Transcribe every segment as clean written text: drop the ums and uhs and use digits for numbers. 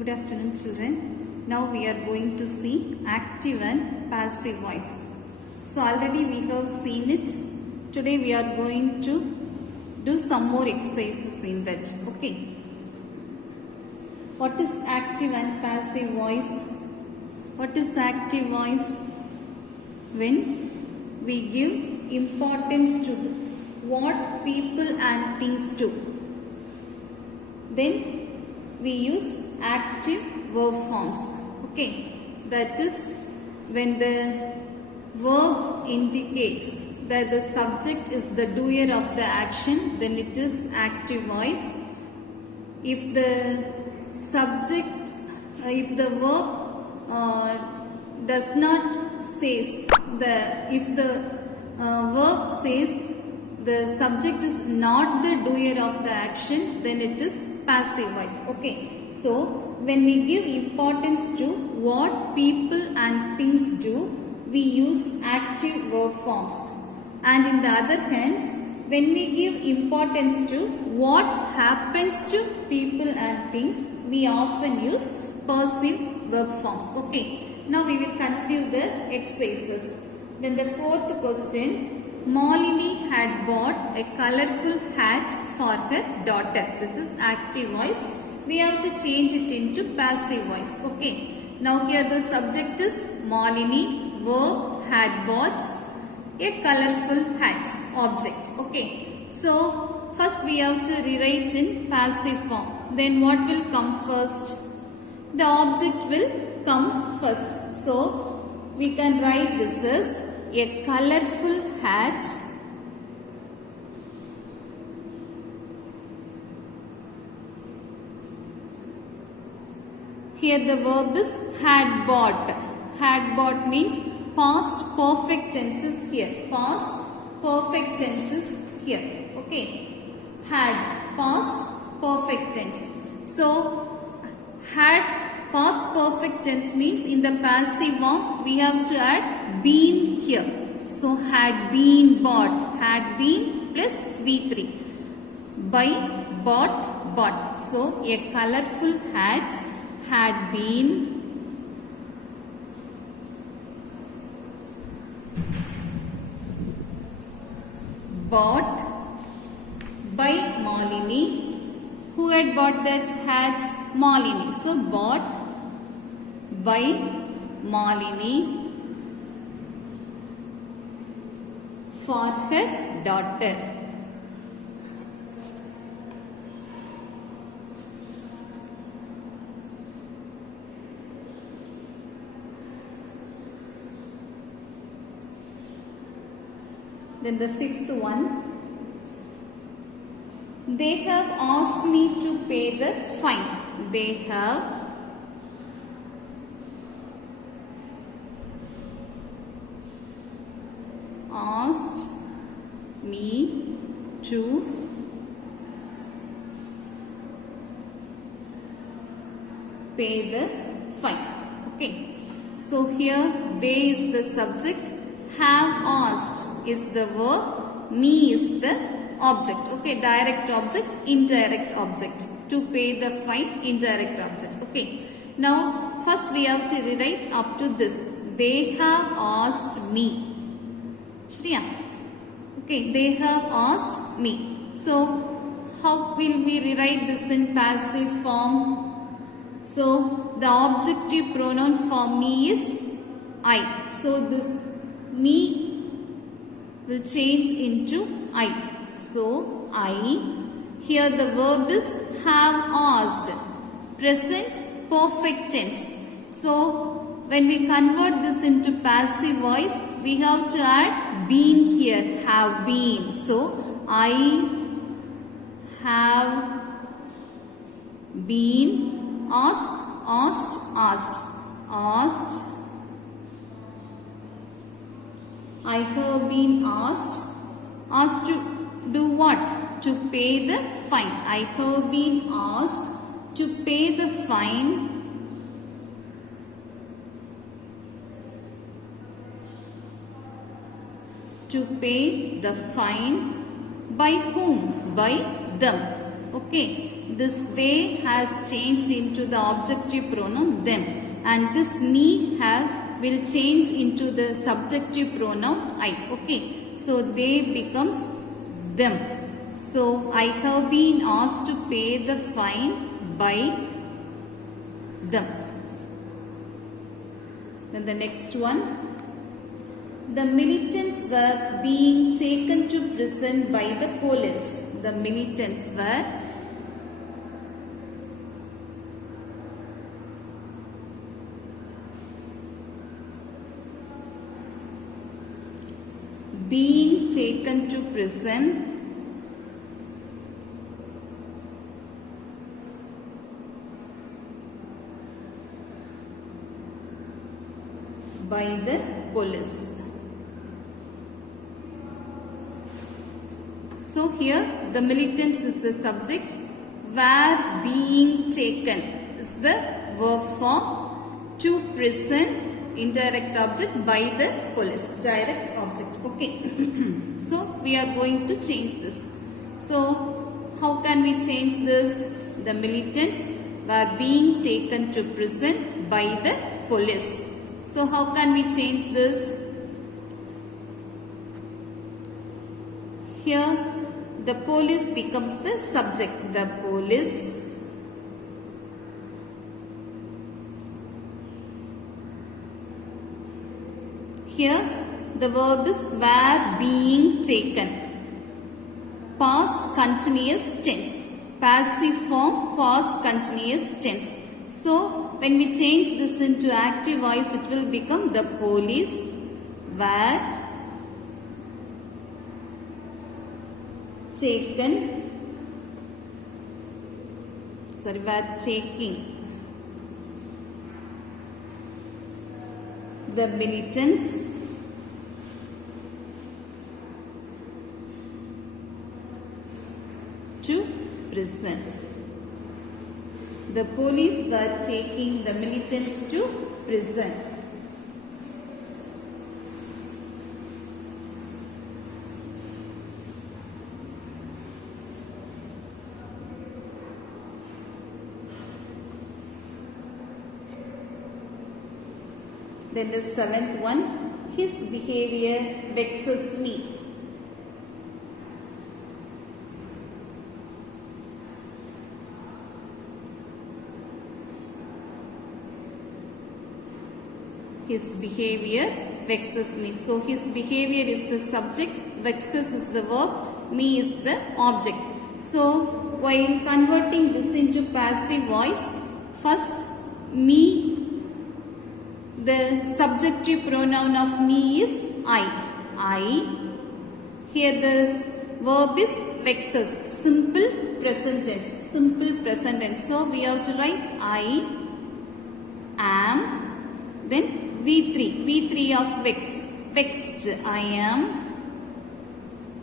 Good afternoon, children. Now we are going to see active and passive voice. So already we have seen it. Today we are going to do some more exercises in that. Okay. What is active and passive voice? What is active voice? When we give importance to what people and things do, then we use active verb forms. Okay, that is when the verb indicates that the subject is the doer of the action, then it is active voice. If the subject, if the verb does not says if the verb says the subject is not the doer of the action, then it is passive voice. Okay, so when we give importance to what people and things do, we use active verb forms. And in the other hand, when we give importance to what happens to people and things, we often use passive verb forms. Okay, now we will continue the exercises. Then the fourth question. Malini had bought a colorful hat for her daughter. This is active voice. We have to change it into passive voice. Okay. Now here the subject is Malini, verb had bought a colorful hat, object. Okay. So first we have to rewrite in passive form. Then what will come first? The object will come first. So we can write this as a colorful hat here the verb is had bought. Had bought means past perfect tense is here. Past perfect tense is here. Okay. Had past perfect tense. So had past perfect tense means in the passive form we have to add been here. So had been bought. Had been plus V3. By bought bought. So a colorful hat had been bought by Malini. Who had bought that hat? Malini. So bought by Malini for her daughter. Then the fifth one. They have asked me to pay the fine. They have asked me to pay the fine. Okay. So here they is the subject, have asked is the verb, me is the object. Okay, direct object, indirect object. To pay the fine, indirect object. Okay. Now first we have to rewrite up to this. They have asked me. Shriya. Okay, they have asked me. So how will we rewrite this in passive form? So the objective pronoun for me is I. So this me will change into I. So I. Here the verb is have asked. Present perfect tense. So when we convert this into passive voice, we have to add been here. Have been. So I have been asked. I have been asked. Asked to do what? To pay the fine. I have been asked to pay the fine by whom? By them. Okay. this they has changed into the objective pronoun them, and this me have will change into the subjective pronoun I. Okay, so they becomes them. So I have been asked to pay the fine by them. Then the next one, the militants were being taken to prison by the police. The militants were being taken to prison by the police. So here the militants is the subject, were being taken is the verb form, to prison indirect object, by the police direct object. Okay. So we are going to change this. So how can we change this? The militants were being taken to prison by the police. So how can we change this? Here the police becomes the subject. The police here the verb is were being taken. Past continuous tense. Passive form, past continuous tense. So when we change this into active voice, it will become the police were taken, were taking the militants to prison. The police were taking the militants to prison. Then the seventh one, his behavior vexes me. His behavior vexes me. So his behavior is the subject, vexes is the verb, me is the object. So while converting this into passive voice, first me, the subjective pronoun of me is I. Here the verb is vexes, simple present tense. Simple present tense. So we have to write I am, then V3 of vex, vexed. I am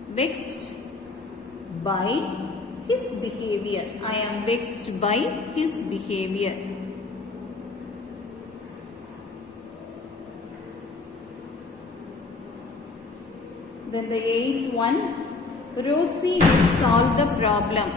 vexed by his behavior. I am vexed by his behavior. Then the eighth one, Rosie will solve the problem.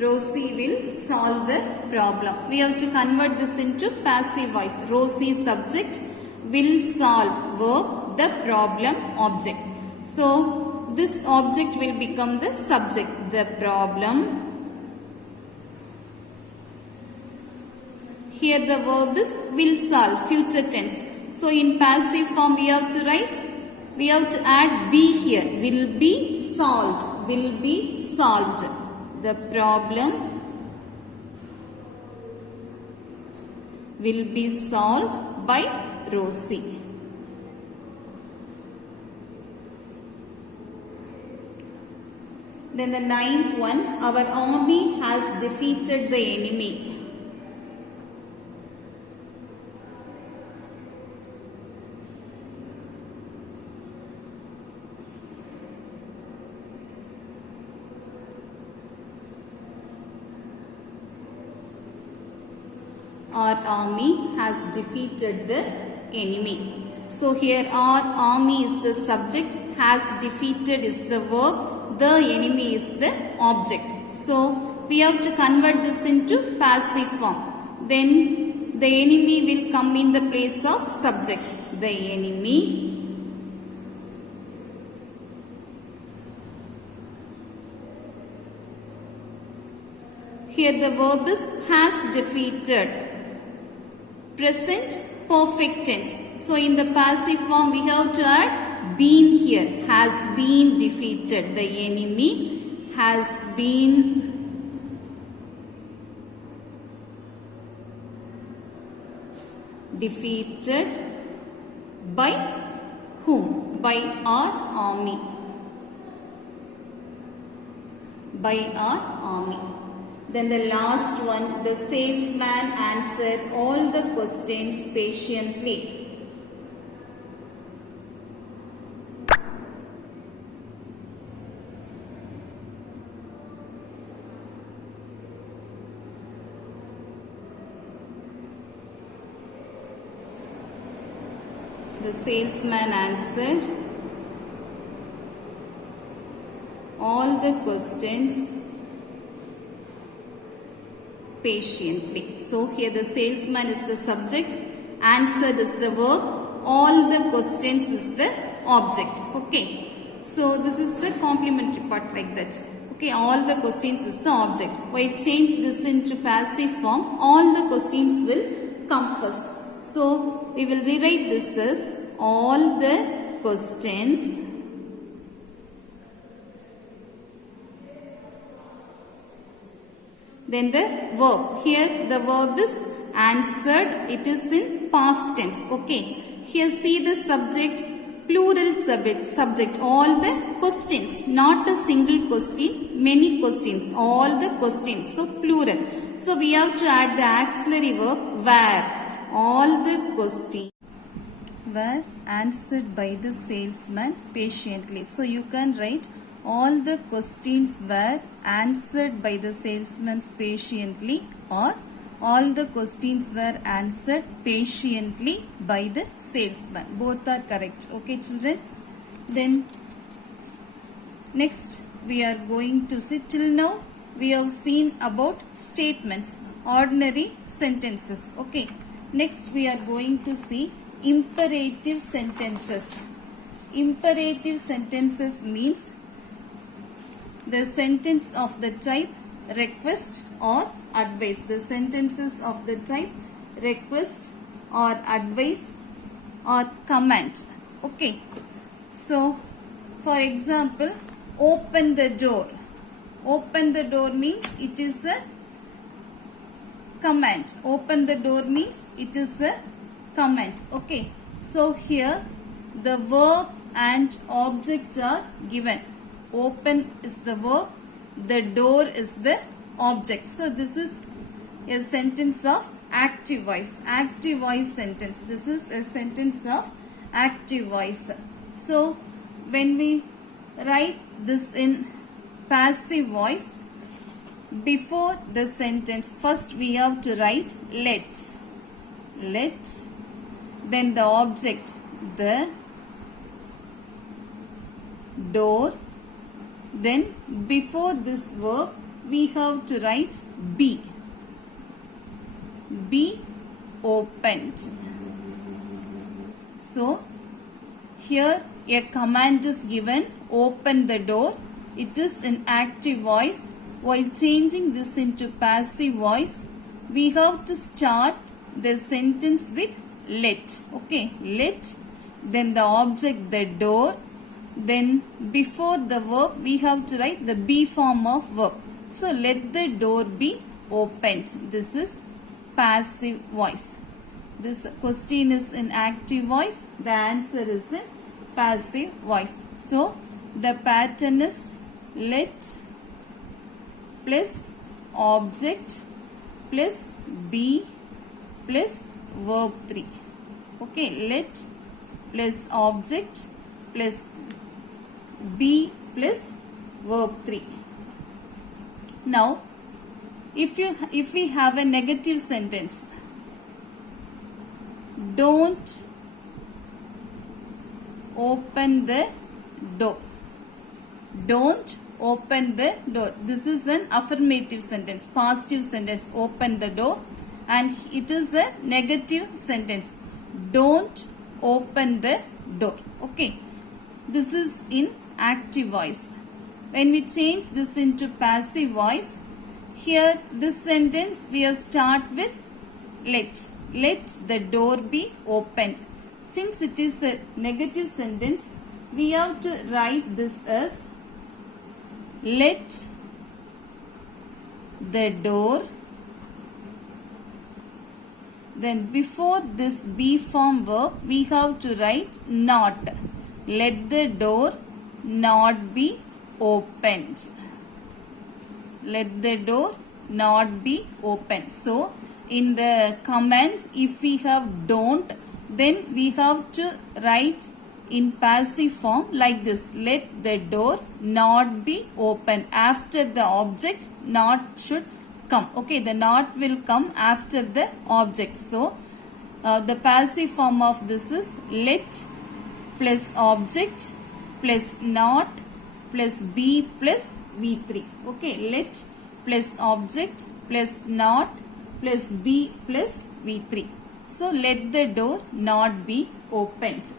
Rosie will solve the problem. We have to convert this into passive voice. Rosie subject, will solve verb, the problem object. So this object will become the subject, the problem. Here the verb is will solve, future tense. So in passive form we have to write, we have to add be here. Will be solved, will be solved. The problem will be solved by Rosie. Then the ninth one, our army has defeated the enemy. our army has defeated the enemy. So here our army is the subject, has defeated is the verb, the enemy is the object. So we have to convert this into passive form. Then the enemy will come in the place of subject. The enemy here the verb is has defeated. Present perfect tense. So in the passive form we have to add been here. Has been defeated. The enemy has been defeated by whom? By our army. By our army. Then the last one, the salesman answered all the questions patiently. The salesman answered all the questions patiently. So here the salesman is the subject, answered is the verb, all the questions is the object. Okay. So this is the complementary part like that. Okay, all the questions is the object. Why change this into passive form? All the questions will come first. So we will rewrite this as all the questions then the verb. Here the verb is answered. It is in past tense. Okay. Here see the subject, plural subject. All the questions. Not a single question. Many questions. All the questions. So plural. So we have to add the auxiliary verb where. All the questions were answered by the salesman patiently. So you can write all the questions were answered by the salesman patiently, or all the questions were answered patiently by the salesman. Both are correct. Okay, children. Then next we are going to see, till now we have seen about statements, ordinary sentences. Okay. Next we are going to see imperative sentences. Imperative sentences means the sentence of the type request or advice. The sentences of the type request or advice or command. Okay. So for example, open the door. Open the door means it is a command. Open the door means it is a command. Okay. So here the verb and object are given. Open is the verb. The door is the object. So this is a sentence of active voice. Active voice sentence. This is a sentence of active voice. So when we write this in passive voice, before the sentence, first we have to write let. Let. Then the object, the door. Then before this verb, we have to write be. Be opened. So here a command is given, open the door. It is in active voice. While changing this into passive voice, we have to start the sentence with let. Okay, let. Then the object, the door. Then before the verb, we have to write the be form of verb. So let the door be opened. This is passive voice. This question is in active voice. The answer is in passive voice. So the pattern is let plus object plus be plus verb 3. Okay, let plus object plus be plus verb 3. Now if we have a negative sentence, don't open the door. Don't open the door. This is an affirmative sentence, positive sentence, open the door, and it is a negative sentence, don't open the door. Okay, this is in active voice. When we change this into passive voice, here this sentence we have start with let the door be opened. Since it is a negative sentence, we have to write this as let the door. Then before this be form verb, we have to write not. Let the door not be opened. Let the door not be opened. So in the command, if we have don't, then we have to write in passive form like this, let the door not be open. After the object, not should come. Okay, the not will come after the object. So the passive form of this is let plus object plus not plus be plus V3. Okay, let plus object plus not plus be plus V3. So let the door not be opened.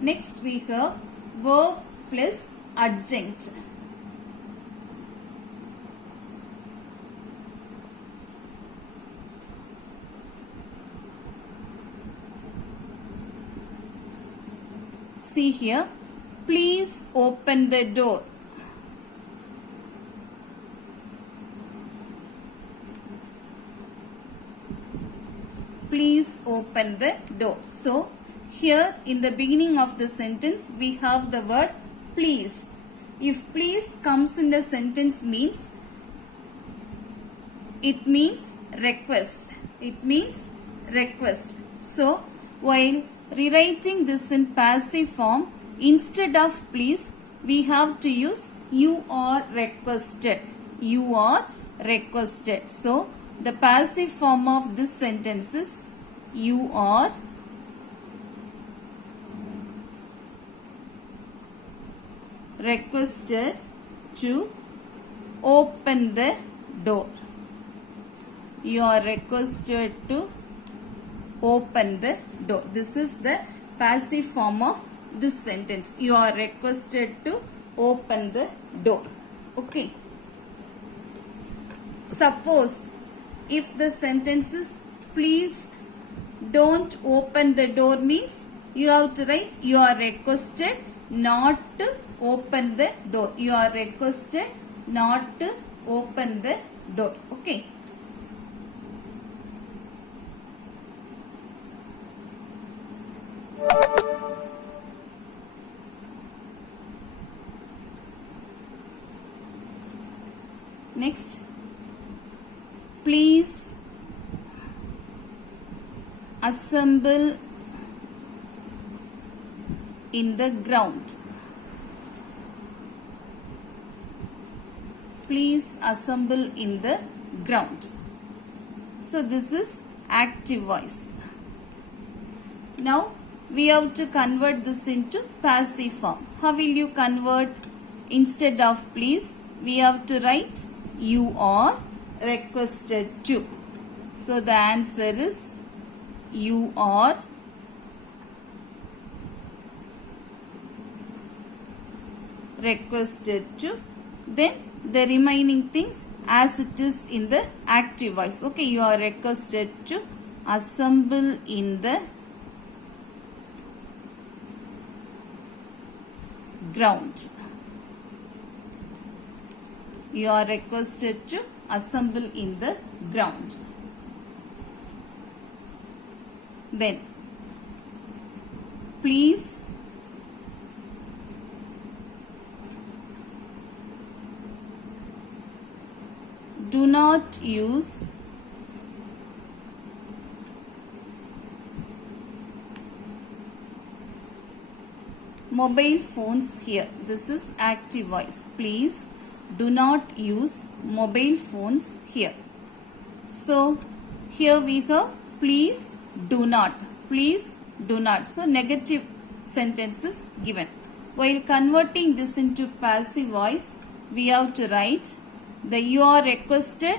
Next we have verb plus adjunct. See here, please open the door. Please open the door. So here in the beginning of the sentence we have the word please. If please comes in the sentence means it means request. It means request. So while rewriting this in passive form, instead of please we have to use you are requested. You are requested. So the passive form of this sentence is you are requested to open the door. You are requested to open the door. This is the passive form of this sentence. You are requested to open the door. Okay. Suppose if the sentence is please don't open the door means you have to write you are requested not to open the door. You are requested not to open the door. Okay. Next, please assemble in the ground. Please assemble in the ground. So this is active voice. Now we have to convert this into passive form. How will you convert? Instead of please, we have to write you are requested to. So the answer is you are requested to. Then the remaining things as it is in the active voice. Okay, you are requested to assemble in the ground. You are requested to assemble in the ground. Then, please do not use mobile phones here. This is active voice. Please do not use mobile phones here. So here we have please do not. Please do not. So negative sentence is given. While converting this into passive voice, we have to write the you are requested.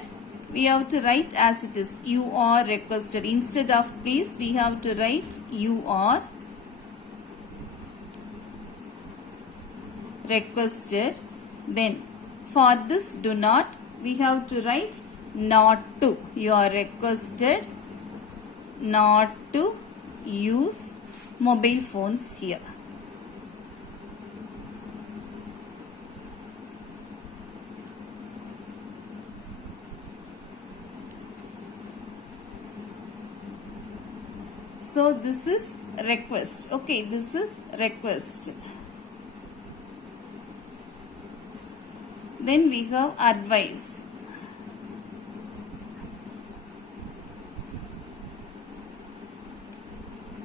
We have to write as it is. You are requested. Instead of please, we have to write you are requested. Then for this do not, we have to write not to. You are requested not to use mobile phones here. So this is request. Okay, this is request. Then we have advice.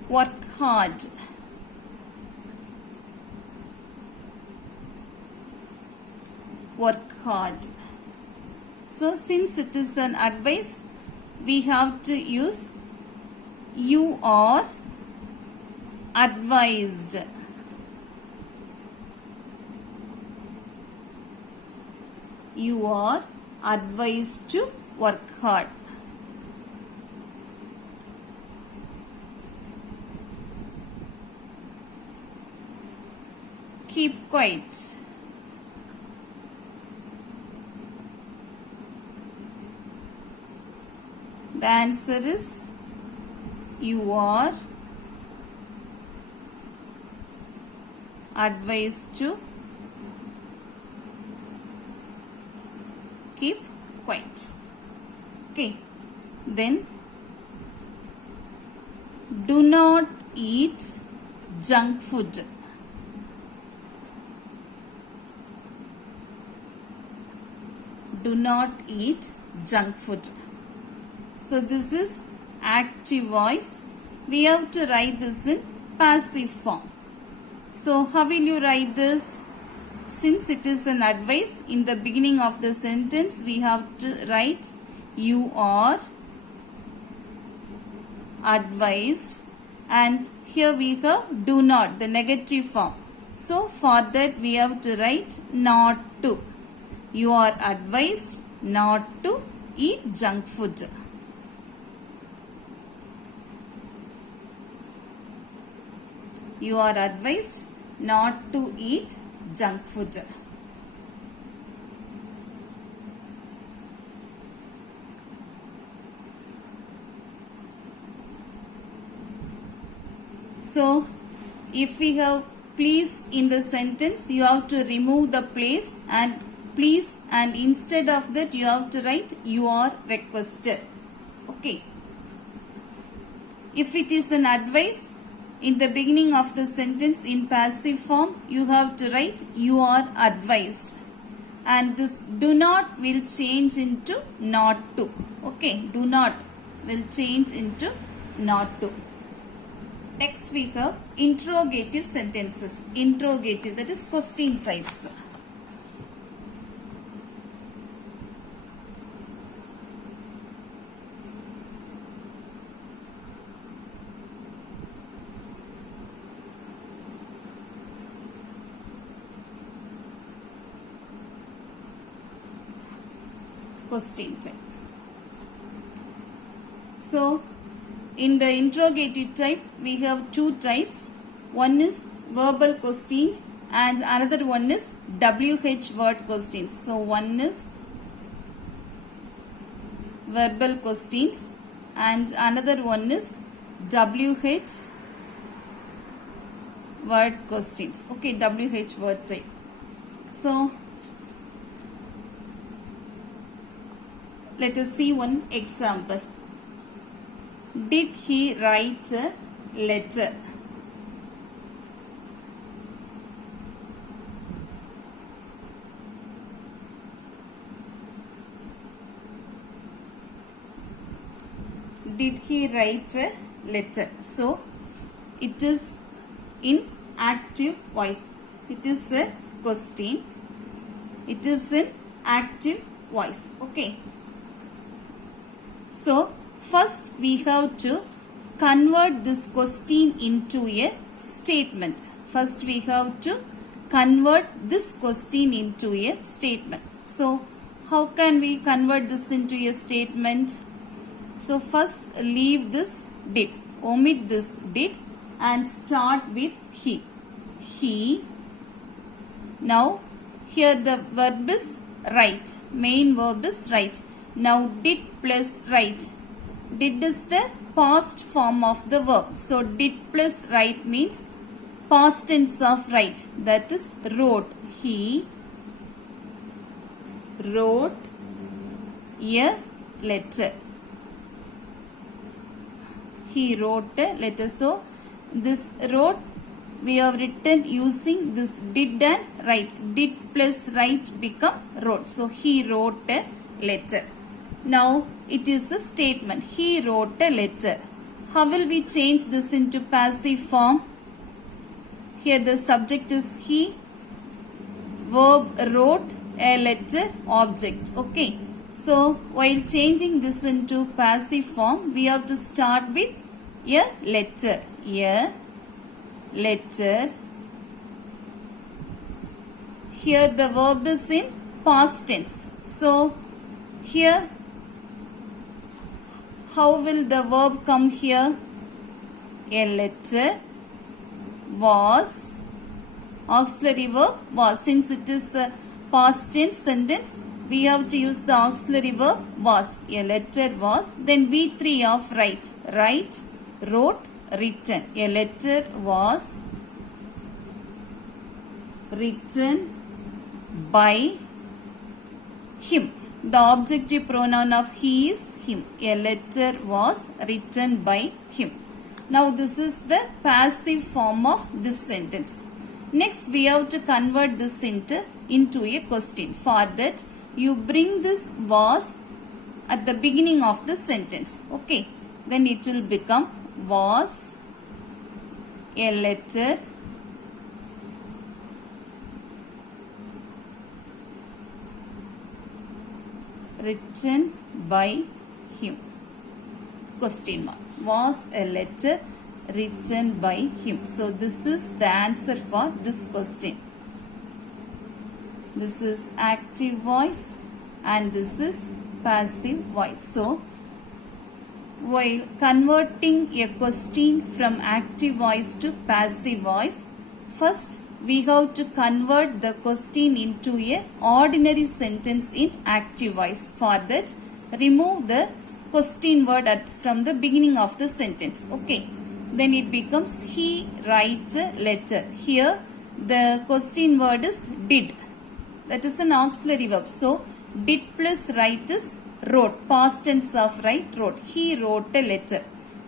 Work hard. Work hard. So since it is an advice, we have to use you are advised. You are advised to work hard. Keep quiet. The answer is you are advised to keep quiet. Okay. Then do not eat junk food. Do not eat junk food. So this is active voice. We have to write this in passive form. So how will you write this? Since it is an advice, in the beginning of the sentence we have to write you are advised, and here we have do not, the negative form. So for that we have to write not to. You are advised not to eat junk food. You are advised not to eat junk food. So, if we have please in the sentence, you have to remove the place and please, and instead of that you have to write you are requested. Okay. If it is an advice, in the beginning of the sentence in passive form, you have to write you are advised. And this do not will change into not to. Okay, do not will change into not to. Next we have interrogative sentences. Interrogative, that is question types. Question type. So, in the interrogative type, we have two types. One is verbal questions and another one is WH word questions. So, one is verbal questions and another one is WH word questions. Okay, WH word type. So, let us see one example. Did he write a letter? Did he write a letter? So, it is in active voice. It is a question. It is in active voice. Okay. So first we have to convert this question into a statement. First we have to convert this question into a statement. So how can we convert this into a statement? So first leave this did, omit this did and start with he. He. Now here the verb is write. Main verb is write. Now did plus write. Did is the past form of the verb. So did plus write means past tense of write. That is wrote. He wrote a letter. He wrote a letter. So this wrote we have written using this did and write. Did plus write become wrote. So he wrote a letter. Now it is a statement. He wrote a letter. How will we change this into passive form? Here the subject is he. Verb wrote a letter, object. Okay. So while changing this into passive form, we have to start with a letter. A letter. Here the verb is in past tense. So here how will the verb come here? A letter was, auxiliary verb was. Since it is a past tense sentence, we have to use the auxiliary verb was. A letter was. Then V3 of write. Write, wrote, written. A letter was written by him. The objective pronoun of he is him. A letter was written by him. Now this is the passive form of this sentence. Next we have to convert this into a question. For that you bring this was at the beginning of the sentence. Okay. Then it will become was a letter written by him. Question mark. Was a letter written by him. So this is the answer for this question. This is active voice and this is passive voice. So while converting a question from active voice to passive voice, first we have to convert the question into a ordinary sentence in active voice. For that, remove the question word from the beginning of the sentence. Okay. Then it becomes he writes a letter. Here the question word is did. That is an auxiliary verb. So did plus write is wrote. Past tense of write, wrote. He wrote a letter.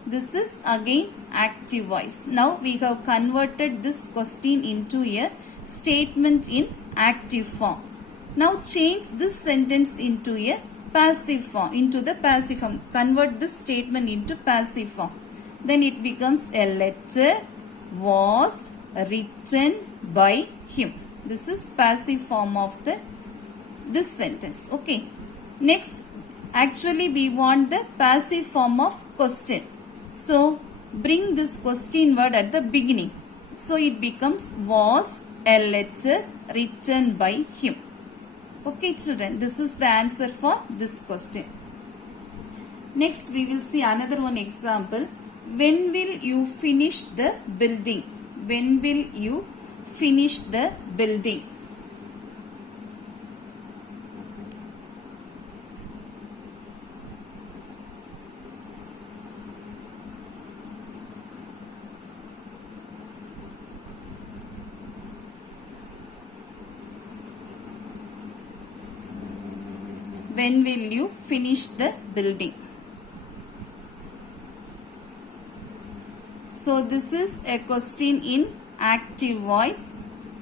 This is again active voice. Now we have converted this question into a statement in active form. Now change this sentence into a passive form, into the passive form. Convert this statement into passive form. Then it becomes a letter was written by him. This is passive form of this sentence. Okay. Next, actually we want the passive form of question. So bring this question word at the beginning. So it becomes was a letter written by him. Okay children, this is the answer for this question. Next we will see another one example. When will you finish the building? When will you finish the building? When will you finish the building? So this is a question in active voice.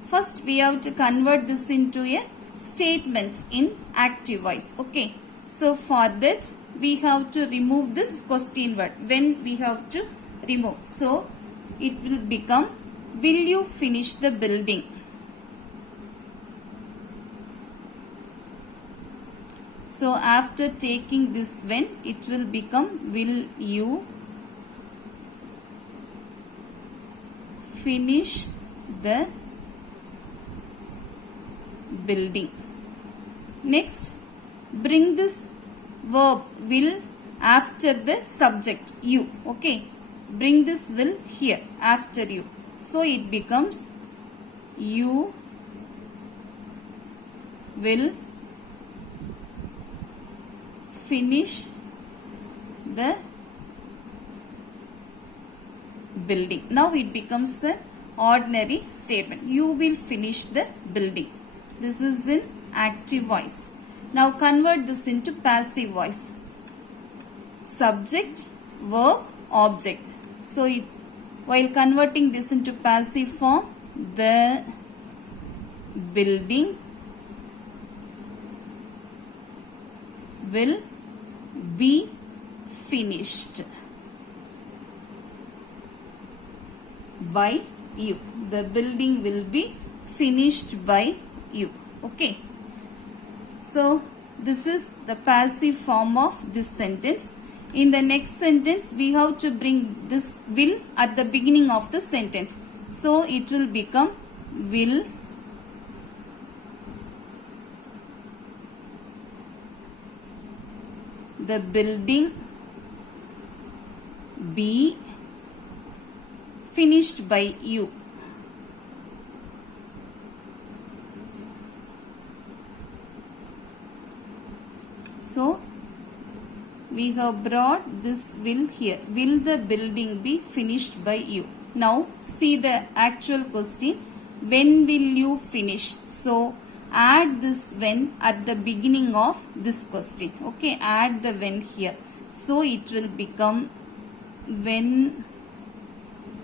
First we have to convert this into a statement in active voice. Okay. So for that we have to remove this question word. When we have to remove. So it will become will you finish the building? So So after taking this when, it will become will you finish the building. Next, bring this verb will after the subject you. Okay, bring this will here after you. So it becomes you will finish the building. Now it becomes an ordinary statement. You will finish the building. This is in active voice. Now convert this into passive voice. Subject, verb, object. So while converting this into passive form, the building will be finished by you. The building will be finished by you. Okay. So this is the passive form of this sentence. In the next sentence, we have to bring this will at the beginning of the sentence. So it will become will the building be finished by you. So we have brought this will here. Will the building be finished by you? Now see the actual question. When will you finish? So add this when at the beginning of this question. Okay, add the when here. So it will become when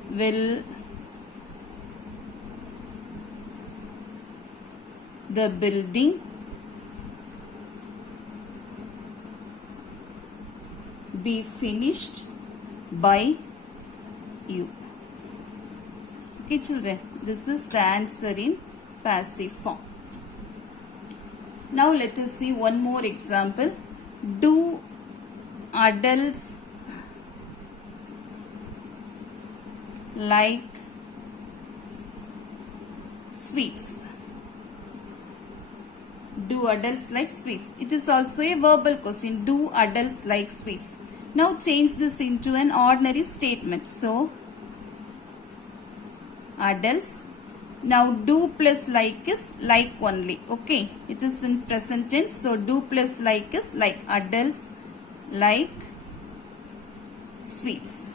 will the building be finished by you. Okay children, this is the answer in passive form. Now let us see one more example. Do adults like sweets? Do adults like sweets? It is also a verbal question. Do adults like sweets? Now change this into an ordinary statement. So adults. Now do plus like is like only. Okay, it is in present tense. So do plus like is like. Adults like sweets.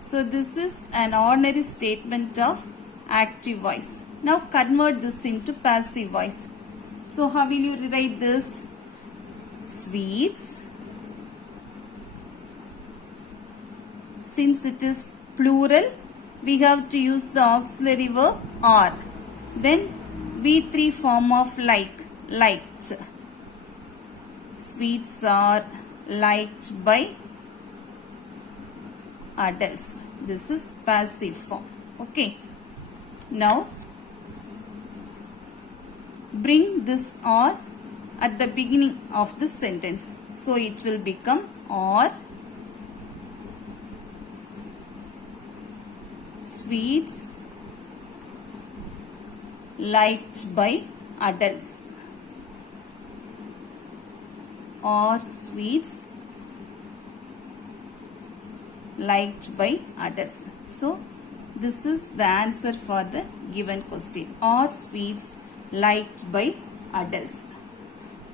So this is an ordinary statement of active voice. Now convert this into passive voice. So how will you rewrite this? Sweets. Since it is plural, we have to use the auxiliary verb are. Then V3 form of like, liked. Sweets are liked by adults. This is passive form. Okay. Now bring this or at the beginning of the sentence. So it will become or sweets liked by adults, or sweets liked by adults. So this is the answer for the given question. Or sweets liked by adults.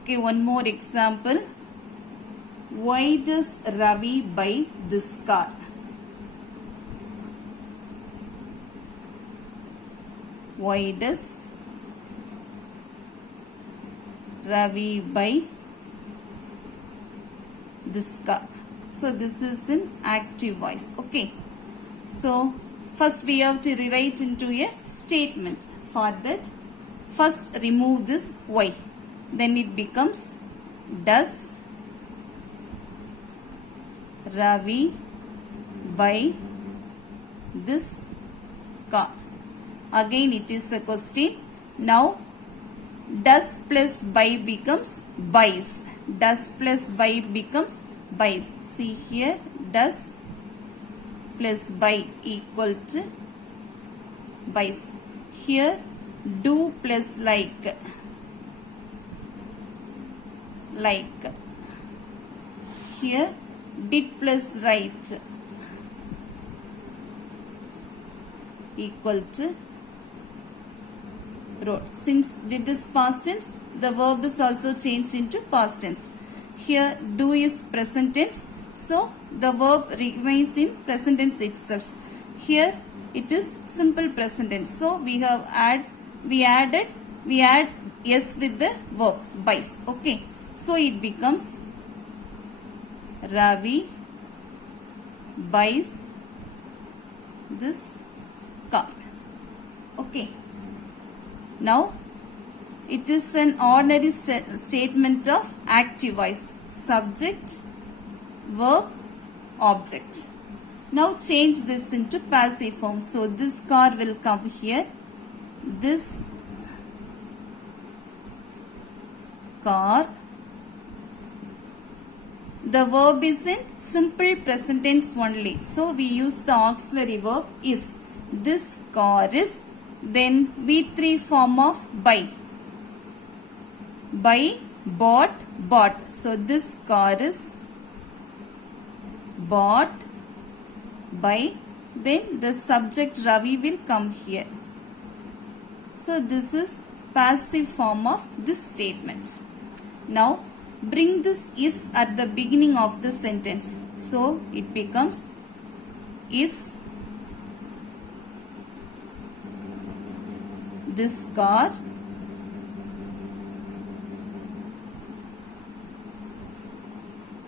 Okay, one more example. Why does Ravi buy this car? Why does Ravi buy this car? So this is in active voice. Okay. So first we have to rewrite into a statement. For that, first remove this why. Then it becomes does Ravi buy this car? Again it is a question. Now does plus buy becomes buys. does plus by becomes buys. See here, does plus by equal to buys. Here, do plus like. Here, did plus write equal to wrote. Since did is past tense, the verb is also changed into past tense. Here, do is present tense, so the verb remains in present tense itself. Here, it is simple present tense, so we add yes with the verb buys. Okay, so it becomes Ravi buys this car. Okay. Now, it is an ordinary statement of active voice. Subject, verb, object. Now, change this into passive form. So, this car will come here. This car. The verb is in simple present tense only. So, we use the auxiliary verb is. This car is. Then V3 form of buy. Buy, bought. So, this car is bought by. Then the subject Ravi will come here. So, this is passive form of this statement. Now, bring this is at the beginning of the sentence. So, it becomes is this car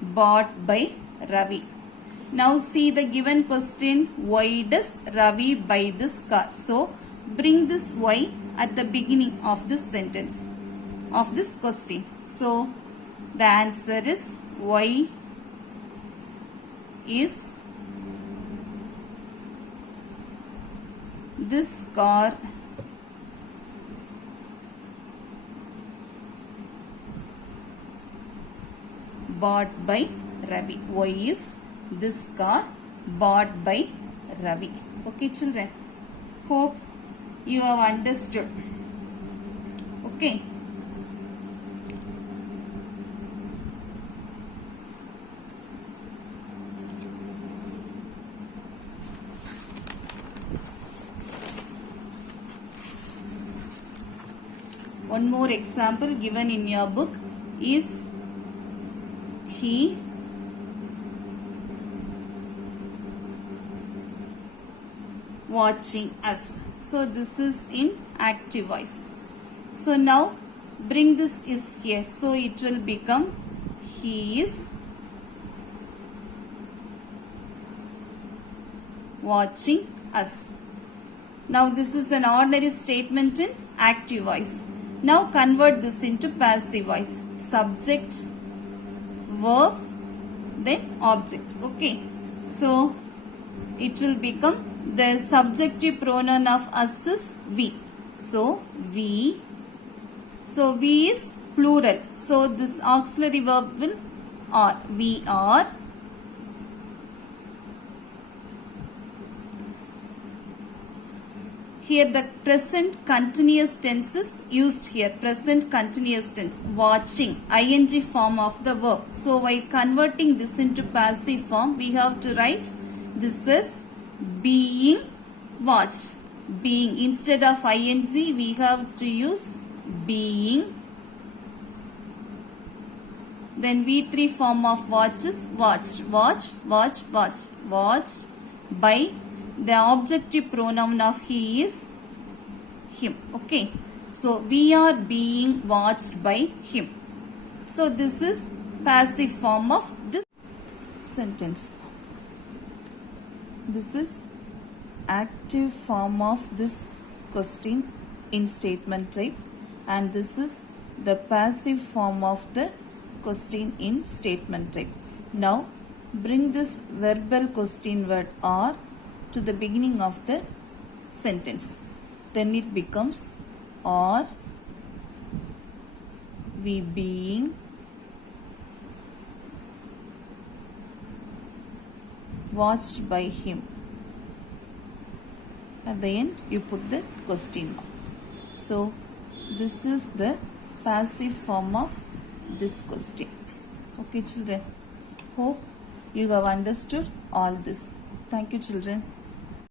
bought by Ravi. Now, see the given question, why does Ravi buy this car? So, bring this why at the beginning of this sentence, of this question. So, the answer is why is this car bought by Ravi. Why is this car bought by Ravi? Okay, children. Hope you have understood. Okay. One more example given in your book is he watching us. So this is in active voice. So now bring this is here. So it will become he is watching us. Now this is an ordinary statement in active voice. Now convert this into passive voice. Subject, verb, then object. Okay. So it will become the subjective pronoun of us is we. So we. So we is plural. So this auxiliary verb will are. We are. Here the present continuous tense is used here. Present continuous tense. Watching. ING form of the verb. So while converting this into passive form, we have to write this is being watched. Being. Instead of ING, we have to use being. Then V3 form of watch is watched. Watched. Watched by. The objective pronoun of he is him. Okay. So we are being watched by him. So this is passive form of this sentence. This is active form of this question in statement type, and this is the passive form of the question in statement type. Now bring this verbal question word are to the beginning of the sentence. Then it becomes are we being watched by him. At the end, you put the question mark. So, this is the passive form of this question. Okay, children. Hope you have understood all this. Thank you, children.